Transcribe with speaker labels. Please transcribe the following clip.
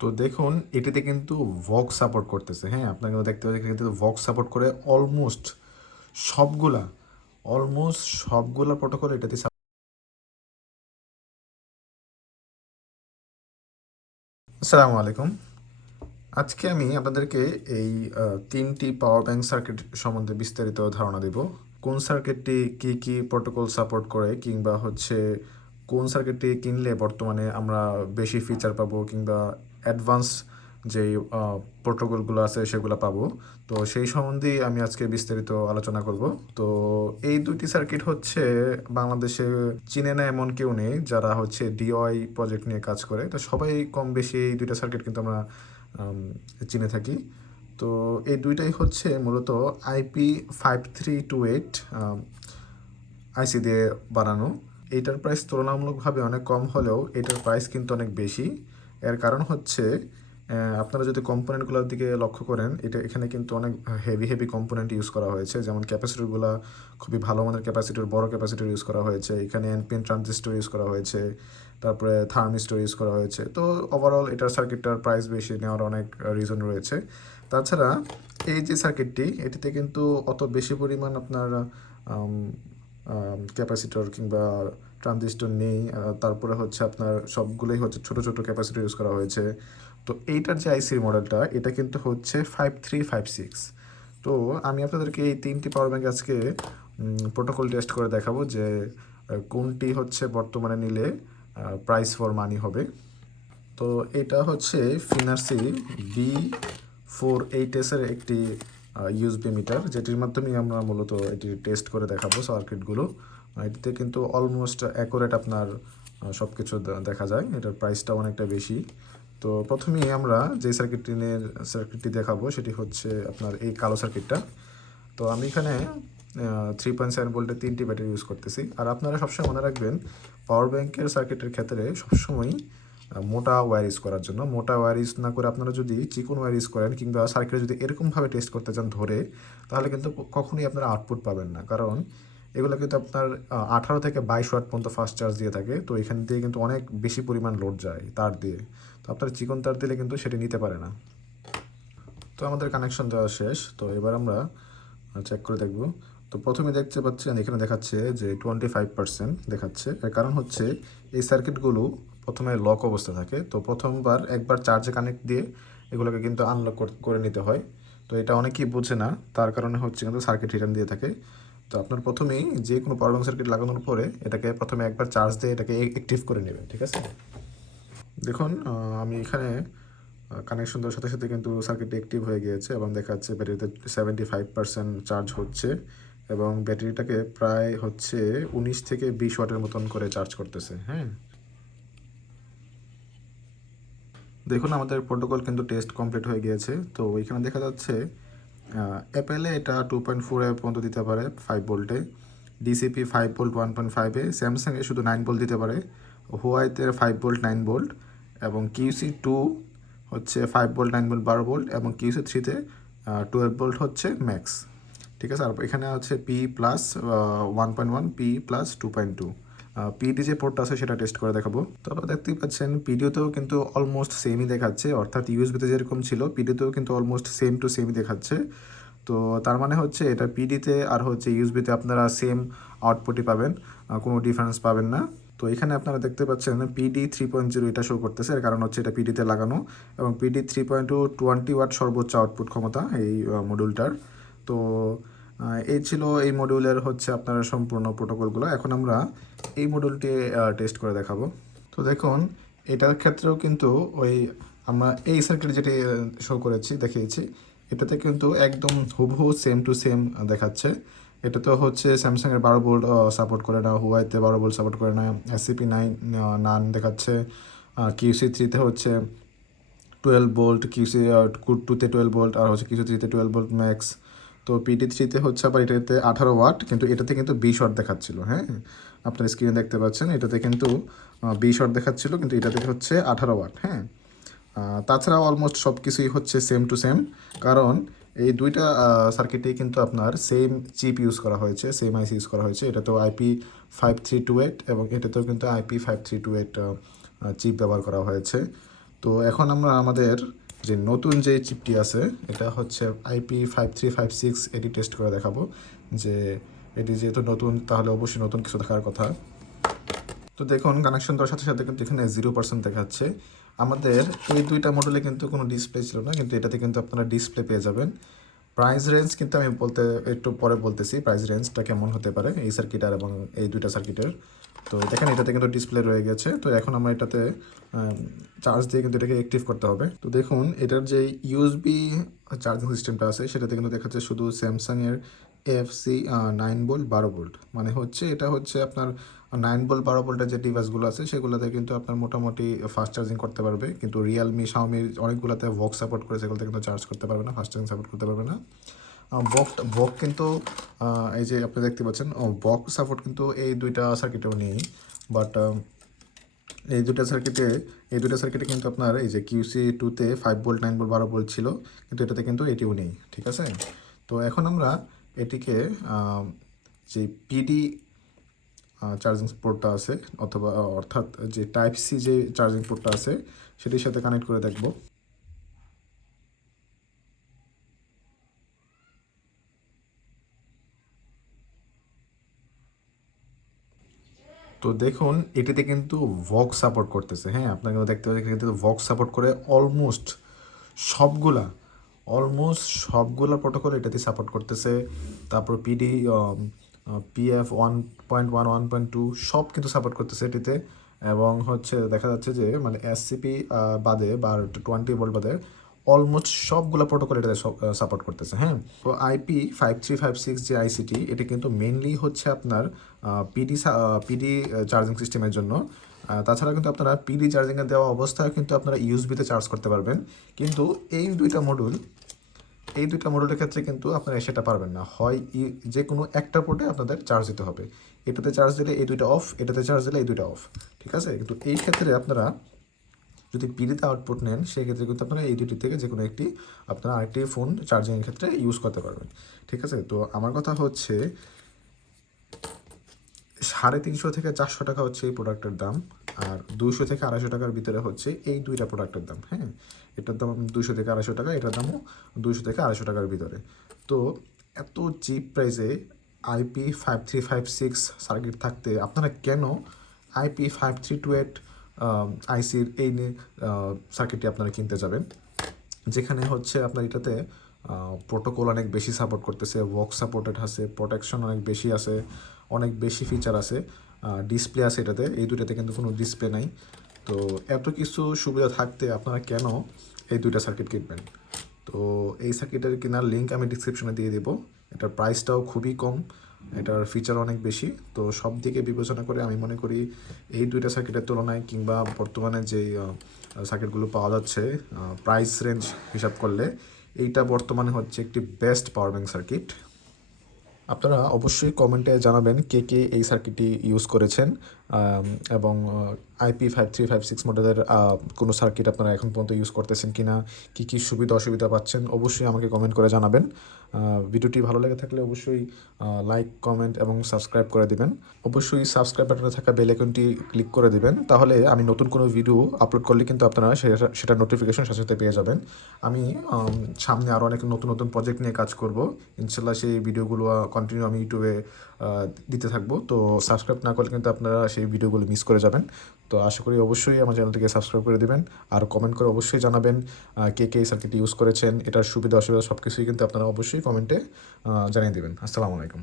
Speaker 1: তো দেখুন, এটিতে কিন্তু ভক সাপোর্ট করতেছে। হ্যাঁ আপনাকে দেখতে পাচ্ছেন কিন্তু ভক সাপোর্ট করে অলমোস্ট সবগুলা অলমোস্ট সবগুলা প্রোটোকল এটাতে আসসালামু আলাইকুম। আজকে আমি আপনাদেরকে এই তিনটি পাওয়ার ব্যাংক সার্কিট সম্বন্ধে বিস্তারিত ধারণা দেব। কোন সার্কিটটি কি কি প্রোটোকল সাপোর্ট করে, কিংবা হচ্ছে কোন সার্কিটটি কিনলে বর্তমানে আমরা বেশি ফিচার পাবো, কিংবা অ্যাডভান্স যেই প্রোটোকলগুলো আছে সেগুলো পাবো। তো সেই সম্বন্ধেই আমি আজকে বিস্তারিত আলোচনা করব। তো এই দুটি সার্কিট হচ্ছে বাংলাদেশে, চিনে না এমন কেউ নেই যারা হচ্ছে ডিওয়াই প্রজেক্ট নিয়ে কাজ করে। তো সবাই কম বেশি এই দুইটা সার্কিট কিন্তু আমরা চিনে থাকি। তো এই দুইটাই হচ্ছে মূলত IP five three two eight IC দিয়ে বানানো। এইটার প্রাইস তুলনামূলকভাবে অনেক কম হলেও এটার প্রাইস কিন্তু অনেক বেশি। এর কারণ হচ্ছে আপনারা যদি কম্পোনেন্টগুলোর দিকে লক্ষ্য করেন, এটা এখানে কিন্তু অনেক হেভি হেভি কম্পোনেন্ট ইউজ করা হয়েছে। যেমন ক্যাপাসিটরগুলো খুবই ভালো মানের ক্যাপাসিটর বড় ক্যাপাসিটর ইউজ করা হয়েছে। এখানে এনপিএন ট্রানজিস্টর ইউজ করা হয়েছে, তারপরে থার্মিস্টর ইউজ করা হয়েছে। তো ওভারঅল এটার সার্কিটটার প্রাইস বেশি নেওয়ার অনেক রিজন রয়েছে। তাছাড়া এই যে সার্কিটটি এটিতে কিন্তু অত বেশি পরিমাণ আপনার ক্যাপাসিটর কিংবা ট্রানজিস্টর নেই তারপরে হচ্ছে আপনার সবগুলোই হচ্ছে ছোট ছোট ক্যাপাসিটি ইউজ করা হয়েছে। তো এইটার যে আইসির মডেলটা এটা কিন্তু হচ্ছে ফাইভ থ্রি ফাইভ সিক্স তো আমি আপনাদেরকে এই তিনটি পাওয়ার ব্যাংক আজকে প্রোটোকল টেস্ট করে দেখাবো যে কোনটি হচ্ছে বর্তমানে নিলে প্রাইস ফর মানি হবে। তো এটা হচ্ছে ফিনার্সি বি ফোর এইট এসের একটি ইউএসবি মিটার যেটির মাধ্যমে আমরা মূলত এটি টেস্ট করে দেখাবো সার্কিটগুলো এটিতে কিন্তু অলমোস্ট অ্যাকুরেট আপনার সব কিছু দেখা যায়। এটার প্রাইসটা অনেকটা বেশি। তো প্রথমেই আমরা যে সার্কিটটি সার্কিটটি দেখাবো, সেটি হচ্ছে আপনার এই কালো সার্কিটটা তো আমি এখানে থ্রি পয়েন্ট সেভেন ভোল্টের তিনটি ব্যাটারি ইউজ করতেছি। আর আপনারা সবসময় মনে রাখবেন পাওয়ার ব্যাংকের সার্কিটের ক্ষেত্রে সবসময় মোটা ওয়্যার ইউজ করার জন্য। মোটা ওয়্যার ইউজ না করে আপনারা যদি চিকন ওয়্যার ইউজ করেন, কিংবা সার্কিটে যদি এরকমভাবে টেস্ট করতে চান ধরে, তাহলে কিন্তু কখনোই আপনারা আউটপুট পাবেন না। কারণ এগুলো কিন্তু আপনার আঠারো থেকে বাইশ ওয়াট পর্যন্ত ফাস্ট চার্জ দিয়ে থাকে। তো এখান দিয়ে কিন্তু অনেক বেশি পরিমাণ লোড যায় তার দিয়ে। তো আপনার চিকন তার দিলে কিন্তু সেটি নিতে পারে না। তো আমাদের কানেকশন দেওয়া শেষ। তো এবার আমরা চেক করে দেখব। তো প্রথমে দেখতে পাচ্ছেন, এখানে দেখাচ্ছে যে টোয়েন্টি ফাইভ পার্সেন্ট দেখাচ্ছে। এর কারণ হচ্ছে এই সার্কিটগুলো প্রথমে লক অবস্থা থাকে। তো প্রথমবার একবার চার্জে কানেক্ট দিয়ে এগুলোকে কিন্তু আনলক করে নিতে হয়। তো এটা অনেকেই বোঝে না। তার কারণে হচ্ছে কিন্তু সার্কিট রিটার্ন দিয়ে থাকে। তো আপনার প্রথমেই যে কোনো পাওয়ার ব্যাংক সার্কিট লাগানোর পরে এটাকে প্রথমে একবার চার্জ দিয়ে এটাকে অ্যাক্টিভ করে নেবেন, ঠিক আছে? দেখুন আমি এখানে কানেকশন দেওয়ার সাথে সাথে কিন্তু সার্কিট অ্যাক্টিভ হয়ে গিয়েছে এবং দেখা যাচ্ছে ব্যাটারিতে সেভেন্টি ফাইভ পার্সেন্ট চার্জ হচ্ছে এবং ব্যাটারিটাকে প্রায় হচ্ছে উনিশ থেকে বিশ ওয়াটের মতন করে চার্জ করতেছে হ্যাঁ? দেখুন, আমাদের প্রোটোকল কিন্তু টেস্ট কমপ্লিট হয়ে গিয়েছে। তো এখানে দেখা যাচ্ছে অ্যাপেলে এটা টু পয়েন্ট ফোর এ পর্যন্ত দিতে পারে ফাইভ ভোল্টে DCP five volt one point ফাইভে স্যামসাংয়ে শুধু নাইন ভোল্ট দিতে পারে। হুয়াইতে ফাইভ ভোল্ট নাইন ভোল্ট এবং কিউসি টু হচ্ছে ফাইভ ভোল্ট নাইন ভোল্ট বারো ভোল্ট এবং কিউসি থ্রিতে টুয়েলভ ভোল্ট হচ্ছে ম্যাক্স ঠিক আছে? আর এখানে হচ্ছে P plus one point one P plus two point two PD যে পোর্টটা আছে, সেটা টেস্ট করে দেখাবো। তো আপনারা দেখতেই পাচ্ছেন পিডিওতেও কিন্তু অলমোস্ট সেমই দেখাচ্ছে, অর্থাৎ ইউএসবিতে যেরকম ছিল পিডিতেও কিন্তু অলমোস্ট সেম টু সেমই দেখাচ্ছে। তো তার মানে হচ্ছে, এটা পিডিতে আর হচ্ছে ইউএসবিতে আপনারা সেম আউটপুটই পাবেন কোনো ডিফারেন্স পাবেন না। তো এখানে আপনারা দেখতে পাচ্ছেন পিডি থ্রি পয়েন্ট জিরো এটা শো করতেছে, এর কারণ হচ্ছে এটা পিডিতে লাগানো এবং PD three point two twenty watt সর্বোচ্চ আউটপুট ক্ষমতা এই মডিউলটার তো এই ছিল এই মডিউলের হচ্ছে আপনার সম্পূর্ণ প্রোটোকলগুলো এখন আমরা এই মডিউলটি টেস্ট করে দেখাবো। তো দেখুন, এটার ক্ষেত্রেও কিন্তু ওই আমরা এই সার্কিট যেটি শো করেছি, দেখিয়েছি, এটাতে কিন্তু একদম হুবহু সেম টু সেম দেখাচ্ছে। এটা তো হচ্ছে স্যামসাংয়ের বারো বোল্ট সাপোর্ট করে না হুয়াইতে বারো বোল্ট সাপোর্ট করে না এসসিপি নাইন নান দেখাচ্ছে কিউসি থ্রিতে হচ্ছে টুয়েলভ বোল্ট কিউসি টুতে টুয়েলভ বোল্ট আর হচ্ছে কিউসি থ্রিতে টুয়েলভ বোল্ট ম্যাক্স তো পিটি থ্রিতে হচ্ছে আবার এটাতে আঠারো ওয়াট, কিন্তু এটাতে কিন্তু বিশ ওয়াট দেখাচ্ছিল হ্যাঁ? আপনার স্ক্রিনে দেখতে পাচ্ছেন, এটাতে কিন্তু বিশ ওয়াট দেখাচ্ছিল, কিন্তু এটাতে হচ্ছে আঠারো ওয়াট হ্যাঁ? তাছাড়া অলমোস্ট সব কিছুই হচ্ছে সেম টু সেম কারণ এই দুইটা সার্কিটেই কিন্তু আপনার সেম চিপ ইউজ করা হয়েছে সেম আইসি ইউজ করা হয়েছে। এটা তো IP five three two eight এবং এটাতেও কিন্তু IP five three two eight chip ব্যবহার করা হয়েছে। তো এখন আমরা আমাদের যে নতুন যে চিপটি আছে, এটা হচ্ছে IP five three five six এটি টেস্ট করে দেখাবো। যে এটি যেহেতু নতুন, তাহলে অবশ্যই নতুন কিছু দেখার কথা। তো দেখুন কানেকশন দেওয়ার সাথে সাথে কিন্তু এখানে জিরো পার্সেন্ট দেখাচ্ছে। আমাদের এই দুইটা মডেলে কিন্তু কোনো ডিসপ্লে ছিল না, কিন্তু এটাতে কিন্তু আপনারা ডিসপ্লে পেয়ে যাবেন। প্রাইস রেঞ্জ কিন্তু আমি বলতে, একটু পরে বলতেছি প্রাইস রেঞ্জটা কেমন হতে পারে এই সার্কিটার এবং এই দুইটা সার্কিটের তো দেখেন, এটাতে কিন্তু ডিসপ্লে রয়ে গেছে। তো এখন আমরা এটাতে চার্জ দিয়ে কিন্তু এটাকে অ্যাক্টিভ করতে হবে। তো দেখুন, এটার যে ইউএসবি চার্জিং সিস্টেমটা আছে, সেটাতে কিন্তু দেখাচ্ছে শুধু স্যামসাংয়ের এফসি নাইন বোল্ট বারো বোল্ট মানে হচ্ছে, এটা হচ্ছে আপনার নাইন বোল্ট বারো বোল্টের যে ডিভাইসগুলো আছে, সেগুলোতে কিন্তু আপনার মোটামুটি ফাস্ট চার্জিং করতে পারবে। কিন্তু রিয়েলমি শাওমি অনেকগুলোতে ভক সাপোর্ট করে সেগুলোতে কিন্তু চার্জ করতে পারবে না ফাস্ট চার্জিং সাপোর্ট করতে পারবে না। বক বক কিন্তু এই যে আপনি দেখতে পাচ্ছেন বক সাপোর্ট কিন্তু এই দুইটা সার্কিটেও নেই বাট এই দুটো সার্কিটে এই দুটো সার্কিটে কিন্তু আপনার এই যে কিউসি টুতে ফাইভ ভোল্ট নাইন ভোল্ট বারো ভোল্ট ছিল, কিন্তু এটাতে কিন্তু এটিও নেই, ঠিক আছে? তো এখন আমরা এটিকে যে পিডি চার্জিং পোর্টটা আছে, অথবা, অর্থাৎ যে টাইপ সি যে চার্জিং পোর্টটা আছে, সেটির সাথে কানেক্ট করে দেখব। তো দেখুন, এটিতে কিন্তু ভক সাপোর্ট করতেছে। হ্যাঁ আপনাকে দেখতে পাচ্ছেন কিন্তু ভক সাপোর্ট করে অলমোস্ট সবগুলা অলমোস্ট সবগুলা প্রোটোকল এটাতে সাপোর্ট করতেছে। তারপর PD PF one point one one point two সব কিন্তু সাপোর্ট করতেছে এটিতে। এবং হচ্ছে দেখা যাচ্ছে যে মানে এসসিপি বাদে বা টোয়েন্টি ভোল্ট বাদে অলমোস্ট সবগুলো প্রোটোকল এটাতে সাপোর্ট করতেছে হ্যাঁ? তো IP five three five six যে আইসিটি এটা কিন্তু মেনলি হচ্ছে আপনার পিডি পিডি চার্জিং সিস্টেমের জন্য। তাছাড়া কিন্তু আপনারা পিডি চার্জিংয়ে দেওয়া অবস্থায় কিন্তু আপনারা ইউএসবিতে চার্জ করতে পারবেন। কিন্তু এই দুইটা মডুল এই দুইটা মডেলের ক্ষেত্রে কিন্তু আপনারা সেটা পারবেন না। হয় যে কোনো একটা পোর্টে আপনাদের চার্জ দিতে হবে। এটাতে চার্জ দিলে এই দুইটা অফ এটাতে চার্জ দিলে এই দুইটা অফ ঠিক আছে? কিন্তু এই ক্ষেত্রে আপনারা যদি পিডিতে আউটপুট নেন, সেক্ষেত্রে কিন্তু আপনারা এই দুটি থেকে যে কোনো একটি আপনারা আরেকটি ফোন চার্জিংয়ের ক্ষেত্রে ইউজ করতে পারবেন। ঠিক আছে? তো আমার কথা হচ্ছে, সাড়ে তিনশো থেকে চারশো টাকা হচ্ছে এই প্রোডাক্টের দাম, আর দুইশো থেকে আড়াইশো টাকার ভিতরে হচ্ছে এই দুইটা প্রোডাক্টের দাম হ্যাঁ? এটার দাম দুইশো থেকে আড়াইশো টাকা, এটার দামও দুইশো থেকে আড়াইশো টাকার ভিতরে। তো এত চিপ প্রাইসে IP five three five six circuit থাকতে আপনারা কেন IP five three two eight আইসির এই সার্কিটটি আপনারা কিনতে যাবেন। যেখানে হচ্ছে আপনার এটাতে প্রোটোকল অনেক বেশি সাপোর্ট করতেছে ওয়ার্ক সাপোর্টেড আছে প্রোটেকশন অনেক বেশি আছে, অনেক বেশি ফিচার আছে ডিসপ্লে আছে এটাতে। এই দুইটাতে কিন্তু কোনো ডিসপ্লে নাই। তো এত কিছু সুবিধা থাকতে আপনারা কেন এই দুইটা সার্কিট কিনবেন? তো এই সার্কিটের কেনার লিঙ্ক আমি ডিসক্রিপশনে দিয়ে দেবো। এটার প্রাইসটাও খুবই কম। এটার ফিচার অনেক বেশি। তো সব দিকে বিবেচনা করে আমি মনে করি এই দুইটা সার্কিটের তুলনায় কিংবা বর্তমানে যে সার্কিটগুলো পাওয়া যাচ্ছে প্রাইস রেঞ্জ হিসাব করলে, এইটা বর্তমানে হচ্ছে একটি বেস্ট পাওয়ার ব্যাঙ্ক সার্কিট আপনারা অবশ্যই কমেন্টে জানাবেন কে কে এই সার্কিটটি ইউজ করেছেন। এবং IP five three five six মডেলের কোনো সার্কিট আপনারা এখন পর্যন্ত ইউজ করতেছেন কি না কী কী সুবিধা অসুবিধা পাচ্ছেন, অবশ্যই আমাকে কমেন্ট করে জানাবেন। ভিডিওটি ভালো লেগে থাকলে অবশ্যই লাইক কমেন্ট এবং সাবস্ক্রাইব করে দিবেন। অবশ্যই সাবস্ক্রাইব বাটনে থাকা বেল আইকনটি ক্লিক করে দিবেন, তাহলে আমি নতুন কোনো ভিডিও আপলোড করলে কিন্তু আপনারা সেটা সেটা নোটিফিকেশন সাথে সাথে পেয়ে যাবেন। আমি সামনে আরও অনেক নতুন নতুন প্রজেক্ট নিয়ে কাজ করব। ইনশাল্লাহ সেই ভিডিওগুলো কন্টিনিউ আমি ইউটিউবে দিতে থাকব। তো সাবস্ক্রাইব না করলে কিন্তু আপনারা সেই ভিডিওগুলো মিস করে যাবেন। তো আশা করি অবশ্যই আমার চ্যানেলটিকে সাবস্ক্রাইব করে দেবেন। আর কমেন্ট করে অবশ্যই জানাবেন কে কে এই সার্কিটটি ইউজ করেছেন, এটার সুবিধা অসুবিধা সব কিছুই কিন্তু আপনারা অবশ্যই কমেন্টে জানিয়ে দেবেন। আসসালামু আলাইকুম।